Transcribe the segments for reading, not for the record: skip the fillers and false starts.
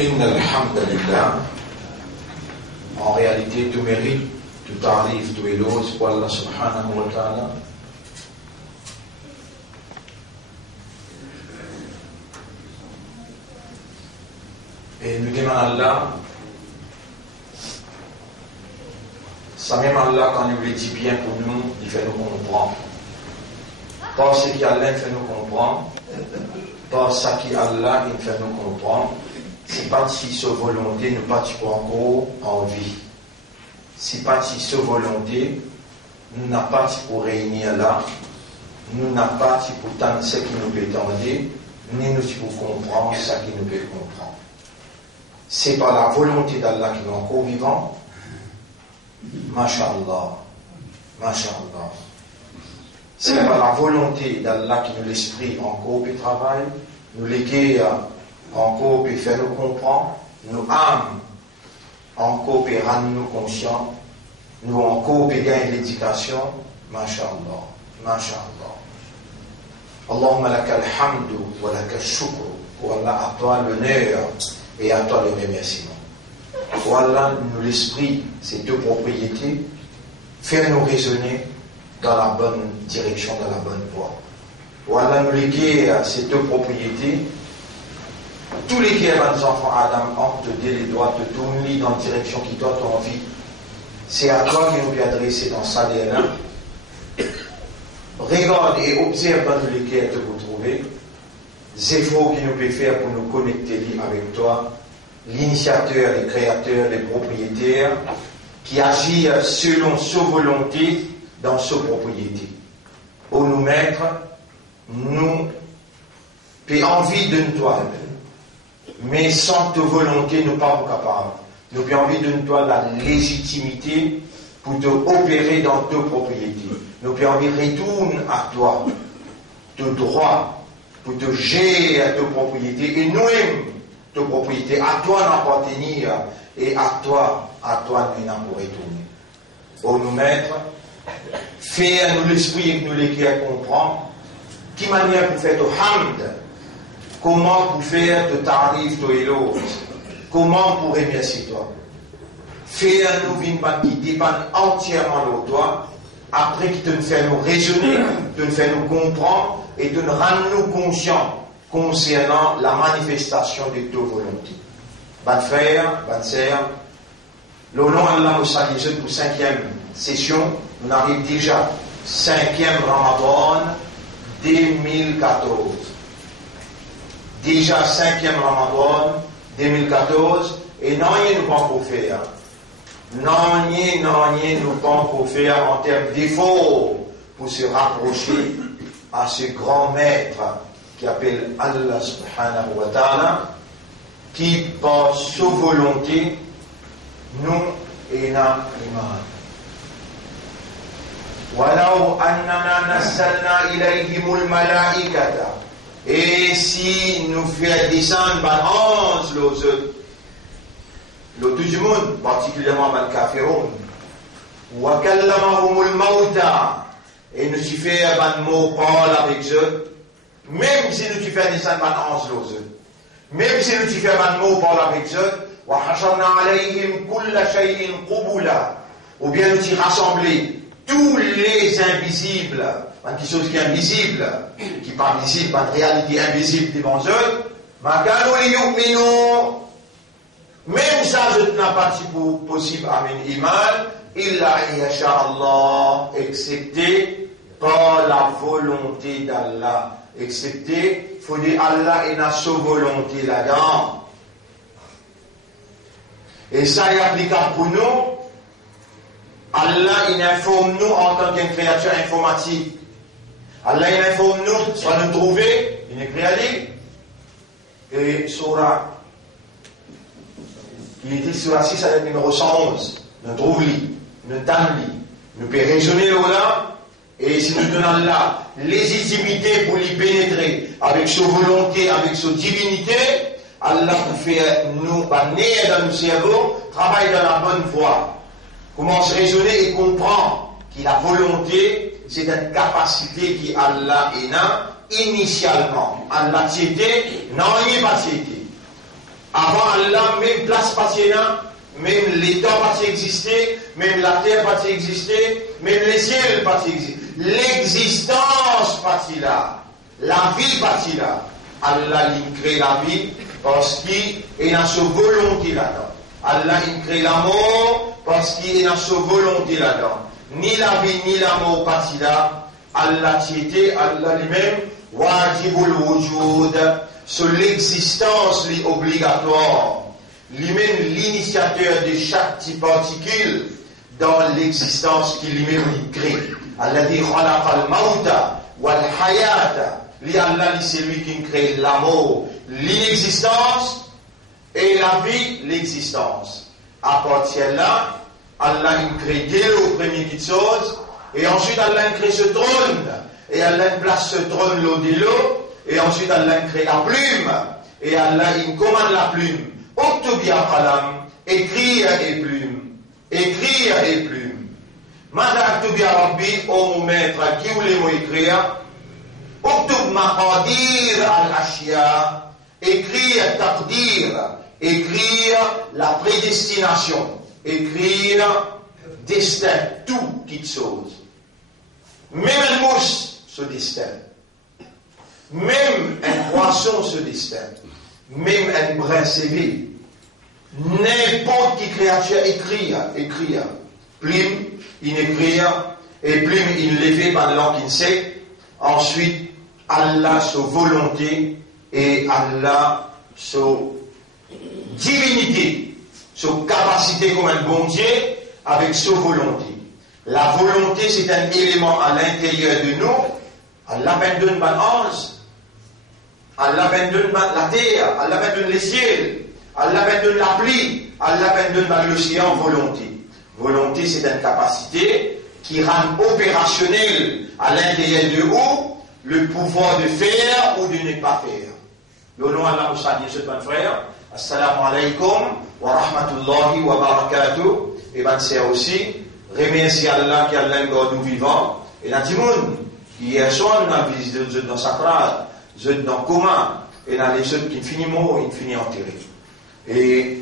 Inna alhamdulillah. En réalité, tout mérite, tout arrive, tout éloge pour Allah subhanahu wa ta'ala. Et nous demandons Allah, ça même Allah, quand il nous le dit bien pour nous, il fait nous comprendre. Pas ce qu'Allah fait nous comprendre, pas ce qu'Allah il fait nous comprendre. C'est pas si sa volonté nous pas encore en vie. C'est pas si sa volonté nous n'a pas pour réunir là, nous n'a pas pour tant ce qui nous peut tendre, ni nous pour comprendre ce qui nous peut comprendre. C'est par la volonté d'Allah qui est encore vivant. Masha'Allah. Masha'Allah. C'est par la volonté d'Allah qui nous l'esprit encore peut travailler, nous léguer encore peut faire nous comprendre, nous âmes encore peut rendre nous conscients, nous encore peut gagner l'éducation. Masha'Allah. Masha'Allah. Allahumma lakal hamdu wa lakal shukru. Oh Allah, à toi l'honneur et à toi le remerciement. Voilà, nous l'esprit, ces deux propriétés, faire nous raisonner dans la bonne direction, dans la bonne voie. Voilà, nous léguer ces deux propriétés. Tous les qui ont des enfants, Adam, ont te dit les doigts, te tourner dans la direction qui doit ton envie. C'est à toi qui nous peut adresser dans sa DNA. Regarde et observe dans tous les qui te retrouver. Les efforts qui nous peut faire pour nous connecter avec toi. L'initiateur, les créateurs, les propriétaires, qui agit selon sa volonté dans sa propriété. Pour nous mettre, nous, puis envie d'une toile, mais sans ta volonté, nous pas capables. Nous avons envie d'une toile la légitimité pour te opérer dans ta propriété. Nous avons envie de retourner à toi, te droit, pour te gérer à ta propriété, et nous-mêmes, ta propriété, à toi d'appartenir et à toi nous n'en pour retourner. Pour nous mettre, faire nous l'esprit et nous l'écrire comprendre, qui manière pour faire ton hamd, comment pour faire de tarif, ton éloge, comment pour remercier toi. Faire nous vivre qui dépend entièrement de toi, après qui te fait nous raisonner, te fait nous comprendre et te rendre nous conscients concernant la manifestation de ta volonté. Bonne frère, bonne sœur, le long Allah nous salue pour 5e session, on arrive déjà 5e Ramadan 2014. Déjà 5e Ramadan 2014, et non, il nous pas pour faire. Non, il nous pas pour faire en termes d'efforts pour se rapprocher à ce grand maître qui appelle Allah subhanahu wa ta'ala, qui par sa volonté nous et n'a iman. Walau annana nassalna ilayhimul malaikata, et si nous faisons descendre par 11 l'autre du monde, particulièrement par le kafirun, wa kallamahumul mauta, et nous y faisons un mot parole avec eux, même si nous faisons descendre par 11 l'autre, même si nous faisons un mot parole avec eux, wa hasharna alayhim kulla shay'in qubula, ou bien nous y rassembler tous les invisibles, quelque chose qui est invisible, qui n'est pas visible, pas de réalité invisible devant eux, même ça, je n'ai pas possible à min iman, illa yasha Allah, excepté par la volonté d'Allah, excepté, il faut dire Allah et n'a sa volonté là-dedans. Et ça est applicable pour nous. Allah, il informe nous en tant qu'une créature informatique. Allah, il informe nous, soit nous trouver, il écrit à lui. Et Surah, il était Surah 6 avec numéro 111. Nous trouve lui, nous donne lui. Nous pouvons raisonner là, et si nous donnons là légitimité pour l'y pénétrer, avec sa volonté, avec sa divinité, Allah peut faire nous, naître dans nos cerveaux, travailler dans la bonne voie. Commence à raisonner et comprendre que la volonté, c'est une capacité qui Allah est là, initialement. Allah c'était, non, il n'est pas c'était. Avant Allah, même place patiena, même l'état pas existé, même la terre pas existé, même les ciels pas existé. L'existence pas là, la vie pas là. Allah il crée la vie parce qu'il est dans sa volonté là-dedans. Allah il crée la mort parce qu'il est dans sa volonté là-dedans. Ni la vie ni la mort pas là. Allah tiété, Allah lui-même, wajibul wujud, sur l'existence obligatoire. Lui-même l'initiateur de chaque petite particule dans l'existence qui lui-même crée. Allah dit khalaqa al-mauta wal hayata. Allah c'est lui qui crée la mort, l'inexistence et la vie, l'existence. À partir de là, Allah crée Dieu au premier petite chose, et ensuite Allah crée ce trône, et Allah place ce trône là de l'eau, et ensuite Allah crée la plume, et Allah commande la plume. Octobia qalam, écrire et plume, écrire et plume. Mada octobia rabbi, ô mon maître, qui voulait m'écrire? Octob maqadir al-ashya, écrire taqdir, écrire la prédestination, écrire destin, tout petite chose. Même un mouche, ce destin. Même un poisson, ce destin. Même un brin sévé. N'importe qui créature écrire. Plume, il écrire, et plume, il lever par l'an qu'il sait. Ensuite, Allah, sa volonté, et Allah, sa divinité, sa capacité comme un bon Dieu, avec sa volonté. La volonté, c'est un élément à l'intérieur de nous. Allah ben donne ban ange. Allah ben donne la terre. Allah ben donne les ciels. Allah ben donne la pluie. Allah ben donne l'océan, volonté. Volonté, c'est une capacité qui rend opérationnel à l'intérieur de vous le pouvoir de faire ou de ne pas faire. Le nom Allah vous salue, ce bon frère. Assalamu alaikum wa rahmatullahi wa barakatuh. Et ben c'est aussi remercier Allah qui a l'engordé nous vivants. Et la Timoun, qui hier soir nous a visité dans Sacrade, dans le coma, et dans les autres qui finissent morts, ils finissent enterrés. Et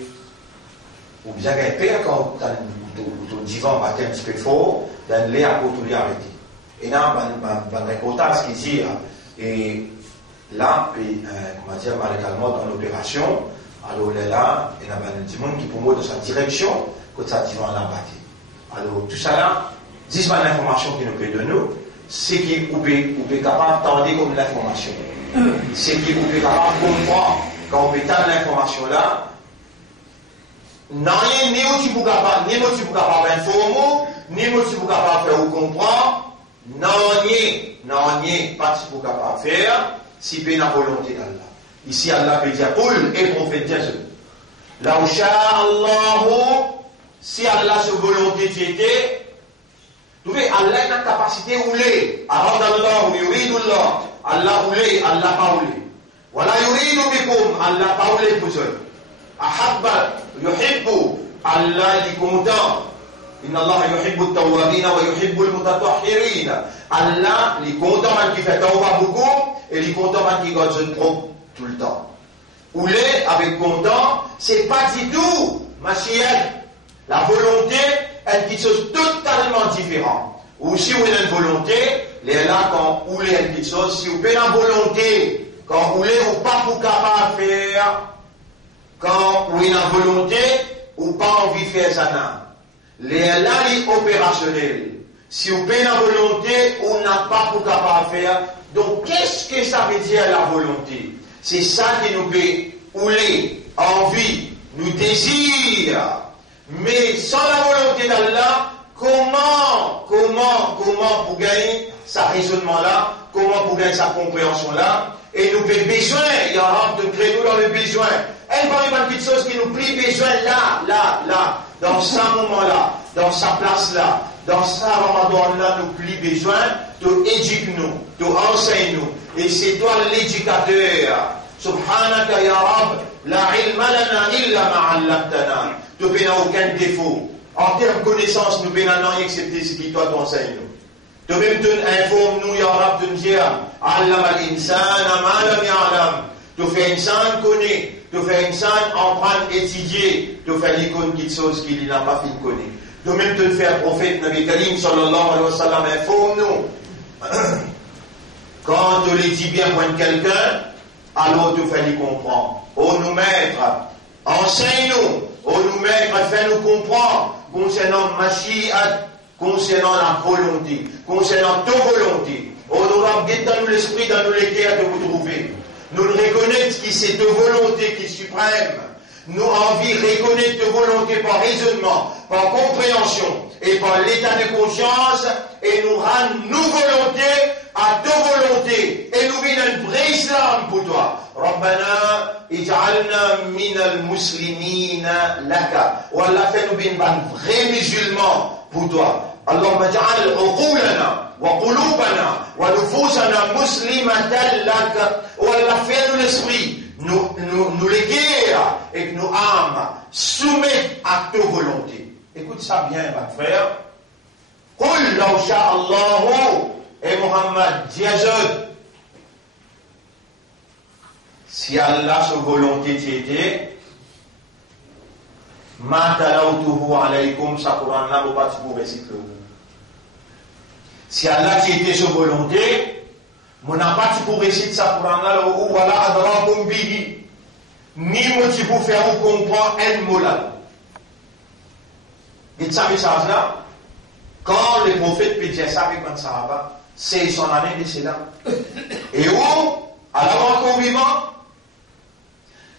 ou bien qu'un père, quand ton divan battait un petit peu fort, dans l'air pour tout lui arrêter. Et là, un reportage qui dit, et là, comment dire, malheureusement dans l'opération, alors là, il y a un monde qui pour moi dans sa direction, quand ça divan l'a battu. Alors tout ça là, 10 l'information qui nous peut donner, c'est qui est capable d'attendre comme l'information. C'est qui est capable de comprendre quand on peut tendre l'information là. Non, ni où tu es capable d'informer, ni où tu es capable de faire ou comprendre. Non, pas ce que tu es capable de faire, si tu es la volonté d'Allah. Ici, Allah peut dire, Poul et prophète Jésus. Là où Allahu, si Allah se volonté était, vous voyez, Allah a une capacité où l'est. Arad Allah, yuridullah. Allah où l'est, Allah pas où l'est. Voilà, yuridu bikum, Allah pas où l'est pour eux. Ahabba, yuhibbu, Allah est content. Inna Allah yuhibbu tawwabina wa yuhibbu al-mutatahhirina. Allah est content qui fait tawwab beaucoup et il est content qui garde son propre tout le temps. Où l'est avec content, c'est pas du tout Mashiach. La volonté est quelque chose totalement différent. Ou si vous avez une volonté, les là quand vous avez une petite chose, si vous avez une volonté, quand vous n'avez pas pour capable de faire, quand vous avez une volonté, ou pas envie de faire ça. Les là, est opérationnel. Si vous avez une volonté, ou n'a pas pour capable de faire. Donc, qu'est-ce que ça veut dire la volonté? C'est ça qui nous fait ouler, envie, nous désire. Mais sans la volonté d'Allah, comment pour gagner ce raisonnement-là, comment pour gagner sa compréhension-là, et nous avons besoin, il y a de créer nous dans le besoin. Elle parle de petites choses qui nous plie besoin là, dans ce moment-là, dans sa place-là, dans sa Ramadan-là, nous plie besoin, tu éduques nous, tu enseignes nous. Et c'est toi l'éducateur. Subhanaka ya Rab, la ilma lana illa ma'allamtana. Tu n'as aucun défaut. En termes de connaissance, nous n'avons rien excepté ce qui toi t'enseigne. Tu même informe nous, ya Rab, de nous dire, Allam al-insana ma lam ya'lam. Tu fais insan connaît de faire une scène en train d'étudier, de faire l'icône quelque chose qu'il n'a pas fait connaître. De même de faire prophète Nabi Karim sallallahu alayhi wa sallam, informe-nous. Quand on les dit bien point de quelqu'un, alors tu fais nous comprendre. Oh nous maître, enseigne-nous. Oh nous maître, fais-nous comprendre concernant Mashiach, concernant la volonté, concernant ta volonté. Oh nous ramène dans nous l'esprit, dans nous les cœurs de vous trouver. Nous reconnaissons que c'est ta volonté qui est suprême. Nous envie de reconnaître ta volonté par raisonnement, par compréhension et par l'état de conscience, et nous rendre nos volontés à ta volonté, et nous venons un vrai islam pour toi. Rabbana ij'alna minal muslimina laka. Wallah, fais-nous bien un vrai musulman pour toi. Allahumma ij'al uqulana wa qulubana wa nufusana muslimatan laka. Wallah, fais-nous l'esprit, nous les guerres et que nos âmes soumettent à ta volonté. Écoute ça bien, mon frère. Qul law sha'a Allahu, et Muhammad, dis-je, si Allah sa volonté était, ma talawtuhu alaykum, sa Qur'an-là, vous pas pour réciter. Si Allah était sa volonté, mon n'a pas pour réciter sa Qur'an-là, ou voilà adrakum bihi, ni mon pour faire ou comprendre un mot là. Et ça message là, quand le prophète peut dire ça avec un sahaba, c'est son année de cela. Et où, à l'avant vivant,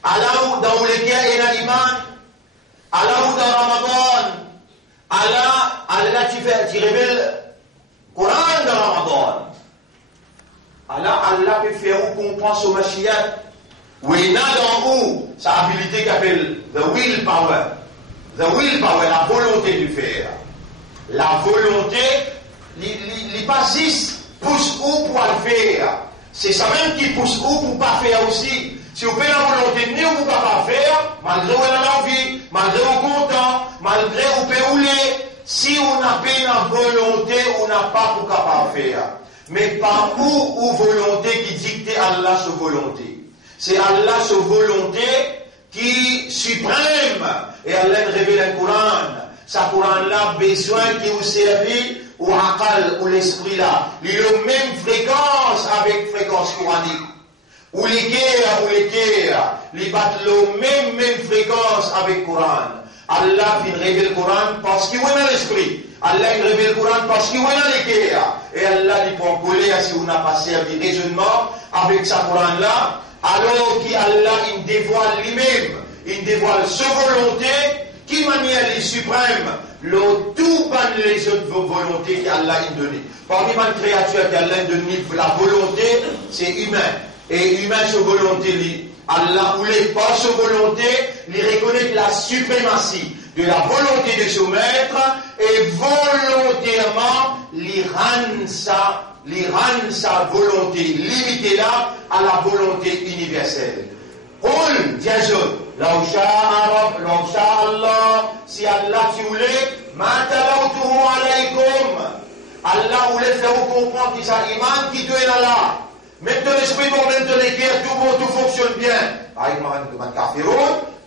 à là où dans les guerres et l'animal, à là où dans Ramadan, à là tu révèles le Coran dans Ramadan. À là, Allah peut faire où qu'on pense au Mashiach. Où il y a dans où, sa habilité qu'appelle the willpower. The willpower, la volonté de faire. La volonté, les basis poussent où pour le faire. C'est ça même qui pousse où pour ne pas faire aussi. Si vous avez la volonté de venir, vous ne pouvez pas faire, malgré vous avez l'envie, malgré vous êtes content, malgré vous pouvez rouler. Si on n'a pas la volonté, on n'a pas pour capable faire. Mais par où volonté qui dicte Allah sa volonté. C'est Allah sa volonté qui suprême. Et Allah révèle le Coran. Sa Coran-là, besoin qui vous servit au aqal, ou l'esprit là. Il a la même fréquence avec fréquence coranique. Ou les guerres, ils battent la même fréquence avec le Coran. Allah vient révéler le Coran parce qu'il est dans l'esprit. Allah vient révéler le Coran parce qu'il est dans les guerres. Et Allah dit pour coller si on n'a pas servi raisonnement avec sa Coran là, alors qu'Allah il dévoile lui-même, il dévoile sa volonté, qui manière les suprêmes, le tout par les autres volontés qu'Allah a donné. Parmi les créatures qu'Allah a donné, la volonté, c'est humain. Et humain, sa volonté, Allah voulait pas sa volonté, il reconnaît la suprématie de la volonté de son maître et volontairement, il rend sa volonté limitée là à la volonté universelle. Qul, dis-je, law sha'a Allah, si Allah tu voulais, ma talawtuhu alaykum. Allah voulait faire comprendre qu'il y a un iman qui doit être là. Même de l'esprit, même de l'équerre, tout fonctionne bien. Par exemple,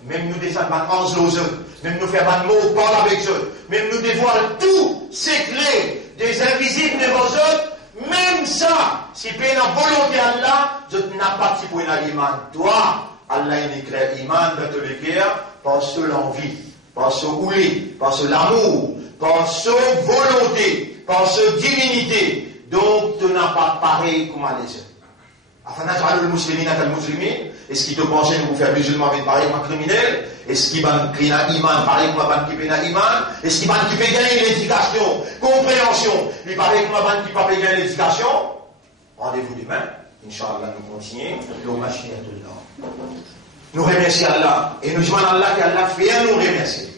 même nous descendons en aux autres, même nous faisons un mot, parle avec eux, même nous dévoilons tous ces clés des invisibles devant eux, même ça, si tu as la volonté d'Allah, je n'ai pas de pour l'iman. Toi, Allah il éclaire l'iman dans tous les guerres, par ce l'envie, par ce ouli, par ce l'amour, par ce volonté, par ce divinité, donc tu n'as pas pareil comme les autres. Est-ce qu'il te pensait de vous faire musulman avec pareil comme un criminel? Est-ce qu'il va créer un iman pareil comme un qui peut un iman? Est-ce qu'il va gagner l'éducation, compréhension? Il paraît comme un qui peut gagner l'éducation? Rendez-vous demain. Inch'Allah, nous continuons. Nous Mashiach dedans. Nous remercions Allah. Et nous demandons à Allah qu'Allah fait nous remercier.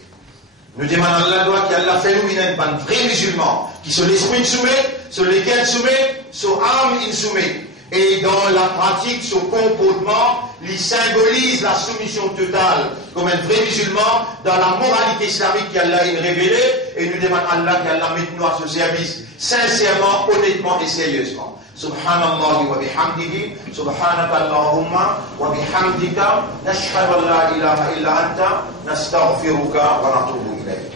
Nous demandons à Allah qu'Allah fait nous une vrai musulman qui sur l'esprit soumet, sur lesquels soumet, sur âme il soumet. Et dans la pratique, ce comportement, il symbolise la soumission totale comme un vrai musulman dans la moralité islamique qu'Allah a révélée. Et nous demandons à Allah qu'Allah mette nous à ce service sincèrement, honnêtement et sérieusement. Subhanallah wa bihamdihi, subhanaka Allahumma wa bihamdika, nashhadu an la ilaha illa anta, nastaghfiruka wa natubu ilayk.